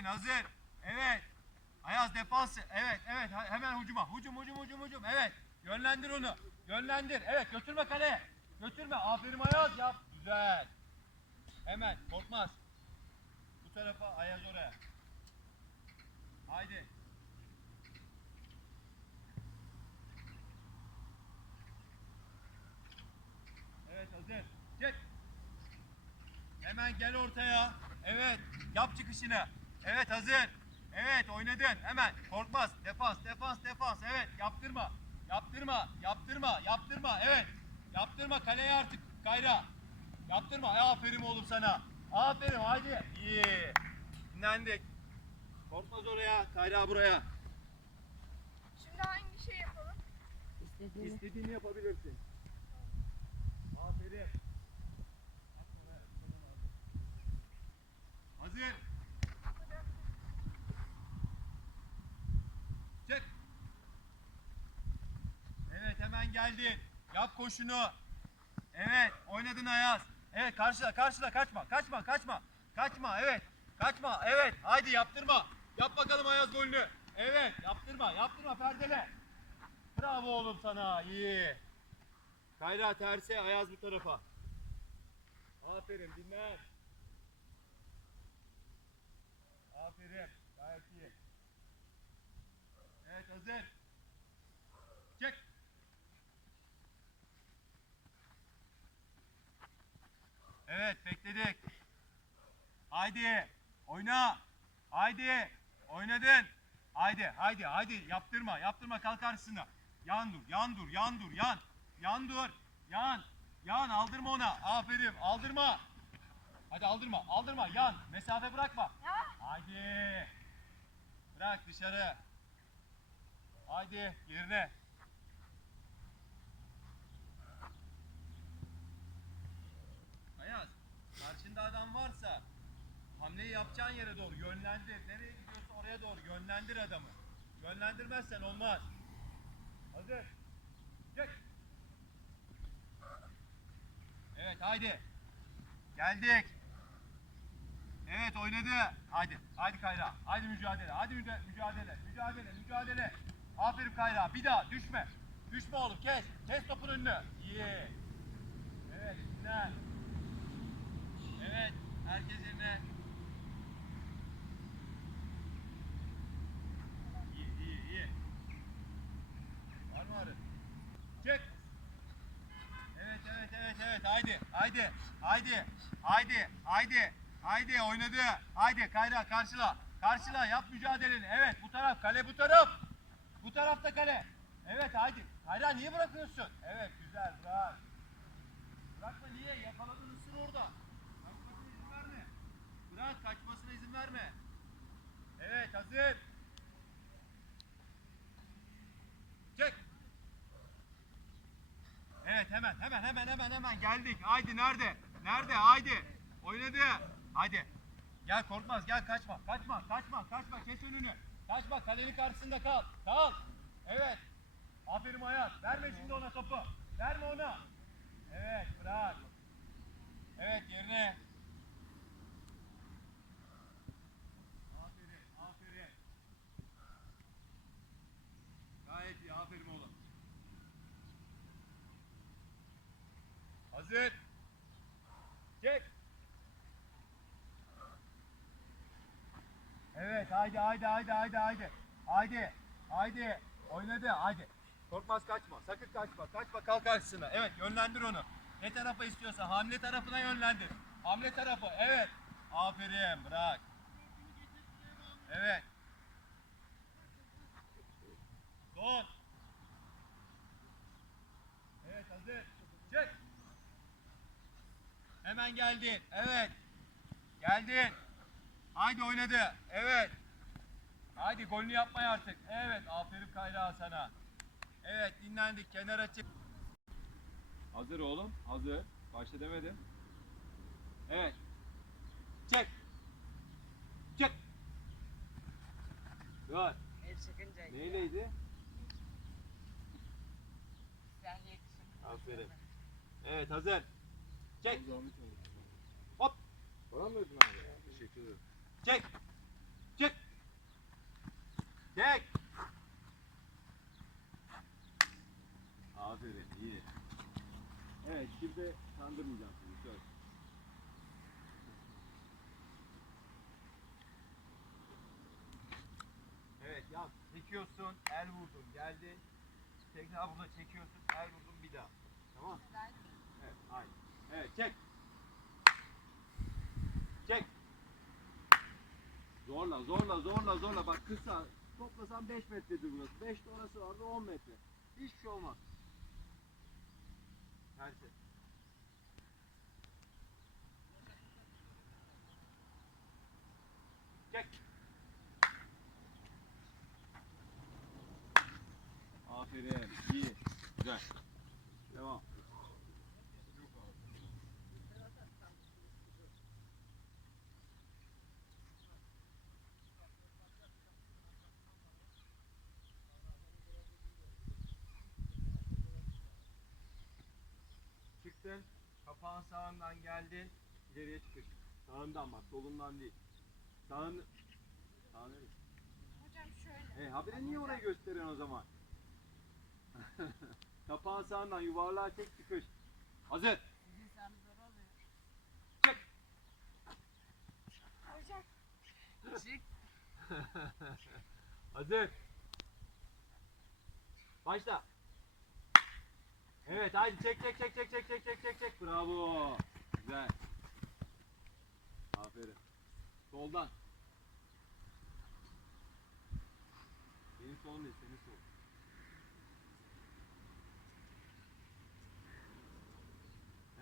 geldin hazır. Evet. Ayaz defansı. Evet evet hemen hücuma. Hücum hücum hücum hücum. Evet. Yönlendir onu. Yönlendir. Evet götürme kaleye. Götürme. Aferin Ayaz yap. Güzel. Hemen korkmaz. Bu tarafa Ayaz oraya. Haydi. Evet hazır. Çek. Hemen gel ortaya. Evet. Yap çıkışını. Evet hazır. Evet oynadın. Hemen. Korkmaz. Defans, defans, defans. Evet. Yaptırma. Yaptırma. Yaptırma. Yaptırma. Evet. Yaptırma kaleye artık. Kayra. Yaptırma. Aferin oğlum sana. Aferin. Haydi. İyi. Dinlendik. Korkmaz oraya. Kayra buraya. Şimdi hangi şey yapalım? İstediğini. İstediğini yapabilirsin. Aferin. Hazır. Çık. Hemen geldin. Yap koşunu. Evet oynadın Ayaz. Evet karşıla karşıla kaçma kaçma kaçma. Kaçma evet. Kaçma evet. Haydi yaptırma. Yap bakalım Ayaz golünü. Evet yaptırma yaptırma perdele. Bravo oğlum sana. iyi. Kayra terse Ayaz bu tarafa. Aferin dinlen. Aferin. Gayet iyi. Evet hazır. Çek. Evet bekledik. Haydi. Oyna. Haydi. Oynadın. Haydi, haydi, haydi. Yaptırma, yaptırma. Kalk karşısına. Yan dur, yan dur, yan dur, yan. Yan dur. Yan. Yan aldırma ona. Aferin. Aldırma. Hadi aldırma, aldırma. Yan. Mesafe bırakma. Ya. Haydi. Bırak dışarı. Haydi yerine. Ayaz, adam varsa hamleyi yapacağın yere doğru yönlendir. Nereye gidiyorsa oraya doğru yönlendir adamı. Yönlendirmezsen olmaz. Hazır. Çek. Evet haydi. Geldik. Evet oynadı. Haydi. Haydi Kayra. Haydi mücadele. Haydi müca- mücadele. Mücadele. Mücadele. Aferin Kayra. Bir daha düşme. Düşme oğlum. Kes. Kes topun önünü. İyi. Evet. Güzel. Herkes yerine. İyi, iyi, iyi. Var mı arı? Çek. Evet, evet, evet, evet. Haydi, haydi, haydi, haydi, haydi, haydi. Oynadı. Haydi Kayra karşıla. Karşıla, yap mücadeleni. Evet, bu taraf, kale bu taraf. Bu tarafta kale. Evet, haydi. Kayra niye bırakıyorsun? Evet, güzel, bırak. Bırakma niye? Yakaladın ısır orada. Kaçmasına izin verme. Bırak, kaçmasına izin verme. Evet, hazır. Çek. Evet hemen hemen hemen hemen hemen geldik. Haydi nerede? Nerede? Haydi. Oynadı. Haydi. Gel korkmaz gel kaçma. Kaçma kaçma kaçma kes önünü. Kaçma kalenin karşısında kal. Kal. Evet. Aferin Ayaz. Verme şimdi ona topu. Verme ona. Evet bırak. Evet yerine. Aferin aferin. Gayet iyi aferin oğlum. Hazır. Çek. Evet haydi haydi haydi haydi haydi. Haydi. Haydi. Oynadı haydi. Korkmaz kaçma. Sakın kaçma. Kaçma kalk karşısına. Evet yönlendir onu. Ne tarafa istiyorsa hamle tarafına yönlendir. Hamle tarafı. Evet. Aferin bırak. Evet. Son. Evet hazır. Çek. Hemen geldin. Evet. Geldin. Haydi oynadı. Evet. Haydi golünü yapmaya artık. Evet. Aferin Kayra sana. Evet dinlendik. Kenara çık. Hazır oğlum. Hazır. Başla demedim. Evet. Çek. Çek. Dur. El sıkınca. Neyleydi? Aferin. Evet hazır. Çek. Hop. Bana mı verdin abi? Teşekkür ederim. Çek. Çek. Aferin iyi. Evet şimdi kandırmayacağım sizi söz. Evet ya çekiyorsun el vurdun geldin. Tekrar burada çekiyorsun el vurdun bir daha. Tamam? Evet aynı. Evet çek. Çek. Zorla zorla zorla zorla bak kısa toplasan 5 metredir burası. 5 de orası vardı 10 metre. Hiçbir şey olmaz. Tersi. Çek. Aferin. iyi, Güzel. Devam. Çıktın. Kapağın sağından geldin. İleriye çıkış. Sağından bak, solundan değil. Sağın... Sağ neresi? Hocam şöyle. E habire niye orayı gösteriyorsun o zaman? Kapağın sağından yuvarlığa çek çıkış. Hazır. Sizin sen zor oluyor. Çık. Hocam Çık. Hazır. Başla. Evet haydi çek çek çek çek çek çek çek çek çek. Bravo. Güzel. Aferin. Soldan. Benim solum değil senin solun.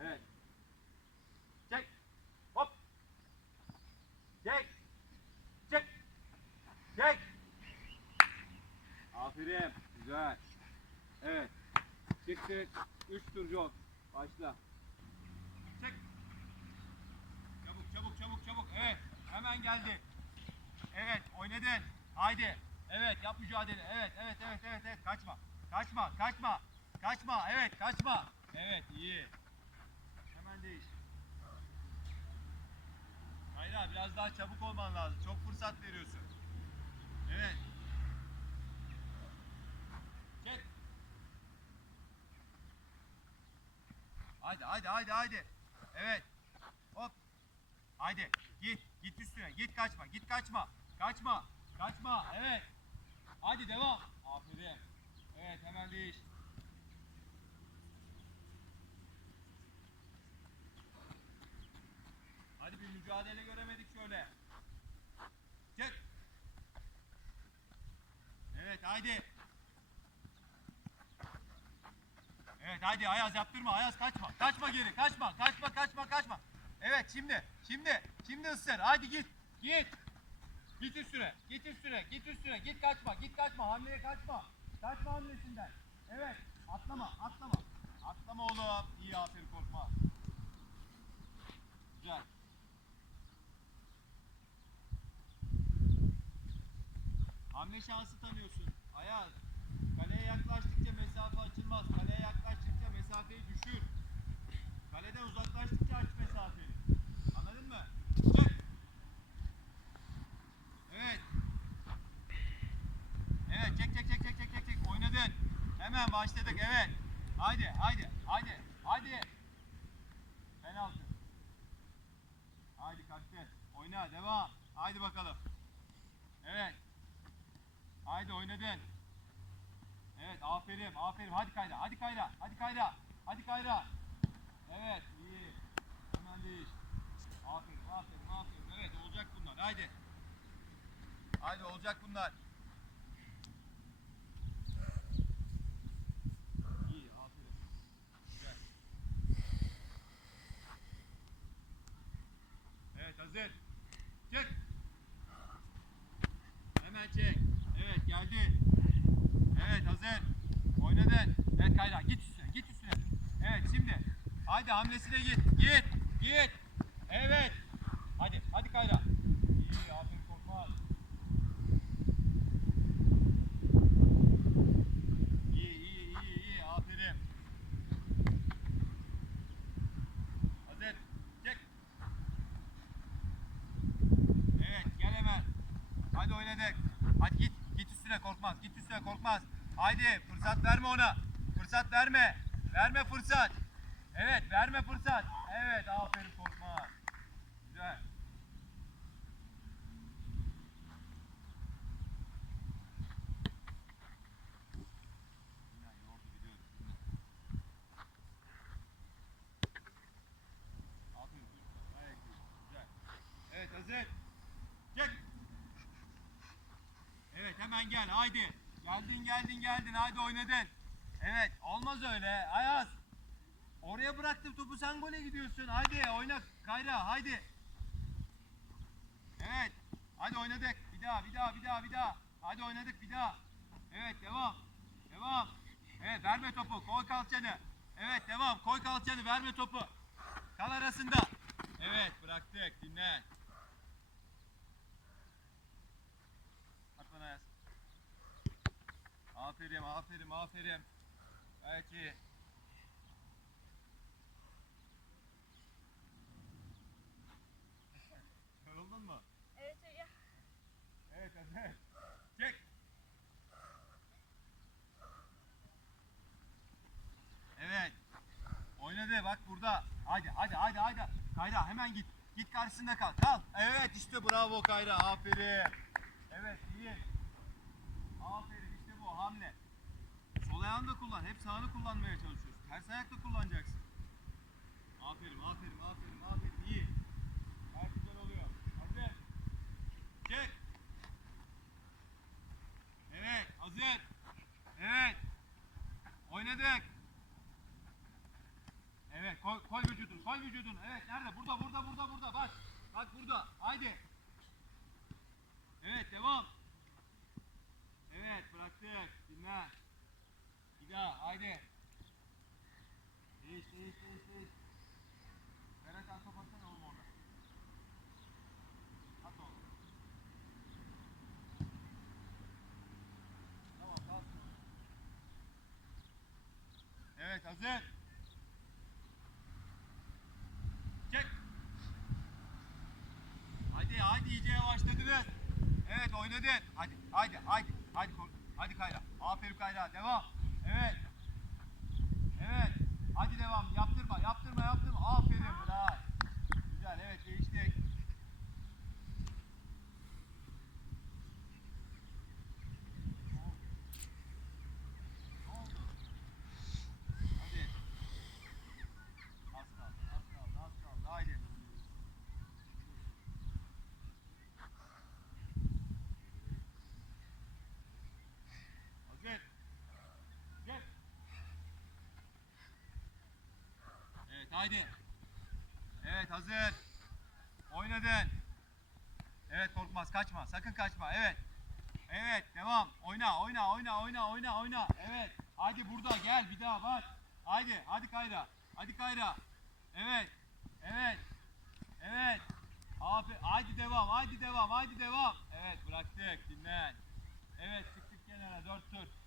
Evet. Çek. Hop. Çek. Çek. Çek. Aferin. Güzel. Çıktık. Üç tur jog. Başla. Çek. Çabuk çabuk çabuk çabuk. Evet. Hemen geldi. Evet oynadın. Haydi. Evet yap mücadele. Evet evet evet evet evet. Kaçma. Kaçma kaçma. Kaçma. Evet kaçma. Evet iyi. Hemen değiş. Hayır biraz daha çabuk olman lazım. Çok fırsat veriyorsun. Evet. Haydi haydi haydi haydi. Evet. Hop. Haydi. Git. Git üstüne. Git kaçma. Git kaçma. Kaçma. Kaçma. Evet. Hadi devam. Aferin. Evet hemen değiş. Hadi bir mücadele göremedik şöyle. Çek. Evet haydi. Evet haydi Ayaz yaptırma. Ayaz kaçma. Kaçma geri. Kaçma. Kaçma kaçma kaçma. Evet şimdi. Şimdi. Şimdi ısır. Haydi git. Git. Git üstüne. Git üstüne. Git üstüne. Git kaçma. Git kaçma. Hamleye kaçma. Kaçma hamlesinden. Evet. Atlama. Atlama. Atlama oğlum. İyi aferin korkma. Güzel. Hamle şansı tanıyorsun. Ayaz. Kaleye yaklaştıkça mesafe açılmaz. Kaleye yaklaştıkça mesafeyi düşür. Kaleden uzaklaştıkça aç mesafeyi. Anladın mı? Çık. Evet. Evet çek çek çek çek çek çek çek. Oynadın. Hemen başladık evet. Haydi haydi haydi haydi. Penaltı. Haydi kalktı. Oyna devam. Haydi bakalım. Evet. Haydi oynadın. Evet aferin aferin. Hadi kayra hadi kayra hadi kayra. Hadi kayra. Evet iyi. Hemen değiş. Aferin aferin aferin. Evet olacak bunlar. Haydi. Haydi olacak bunlar. İyi aferin. Güzel. Evet hazır. Çek. Hemen çek. Evet geldi. Evet hazır. Oynadın. Evet Kayra git üstüne git üstüne. Evet şimdi. Haydi hamlesine git. Git. Git. Evet. Hadi hadi Kayra. İyi aferin korkmaz. İyi iyi iyi iyi aferin. Hazır. Çek. Evet gel hemen. Hadi oynadık. Hadi git. Git üstüne. korkmaz. Git üstüne korkmaz. Haydi fırsat verme ona. Fırsat verme. Verme fırsat. Evet verme fırsat. Evet aferin iyi. Güzel. Evet hazır. Çek. Evet hemen gel haydi. Geldin geldin geldin haydi oynadın. Evet olmaz öyle Ayaz. Oraya bıraktım topu sen gole gidiyorsun. Haydi oyna Kayra haydi. Evet. Hadi oynadık. Bir daha bir daha bir daha bir daha. Hadi oynadık bir daha. Evet devam. Devam. Evet verme topu. Koy kalçanı. Evet devam. Koy kalçanı verme topu. Kal arasında. Evet bıraktık. Dinlen. Bak bana yaz. Aferin, aferin, aferin. Gayet iyi. Yoruldun mu? Evet hocam. Evet, evet. Çek. Evet. Oynadı bak burada. Hadi hadi hadi hadi. Kayra hemen git. Git karşısında kal. Kal. Evet işte bravo Kayra. Aferin. Evet iyi. Aferin işte bu hamle. Sol ayağını da kullan. Hep sağını kullanmaya çalışıyorsun. Ters ayakta kullanacaksın. Aferin aferin aferin aferin. İyi. Gayet güzel oluyor. Hazır. Çek. Evet, hazır. Evet. Oynadık. Evet, koy, koy vücudun, koy vücudun. Evet, nerede? Burada, burada, burada, burada. Bak. Bak burada. Haydi. Evet, devam. Evet, bıraktık. Dinle. Bir daha, haydi. Değiş, değiş, değiş, değiş. Berat top atsana oğlum orada. At oğlum. Tamam, kalsın. Evet, hazır. Çek. Hadi, hadi iyice yavaşladınız. Evet, oynadın. Hadi, hadi, hadi. Hadi, hadi Kayra. Aferin Kayra, devam. Evet. Evet. Hadi devam. Yaptırma, yaptırma, yaptırma. Aferin, bravo. Güzel, evet değiştik. Ne oldu? Hadi. Az kaldı, az kaldı, az kaldı. Haydi. Hazır. Gel. Evet, haydi. Evet, hazır. Oynadın. Evet, korkmaz, kaçma. Sakın kaçma. Evet. Evet, devam. Oyna, oyna, oyna, oyna, oyna, oyna. Evet. Hadi burada gel bir daha bak. Haydi, hadi Kayra. Hadi Kayra. Evet. Evet. Evet. Abi, haydi devam, haydi devam, haydi devam. Evet, bıraktık. Dinlen. Evet, çıktık kenara. Dört tur.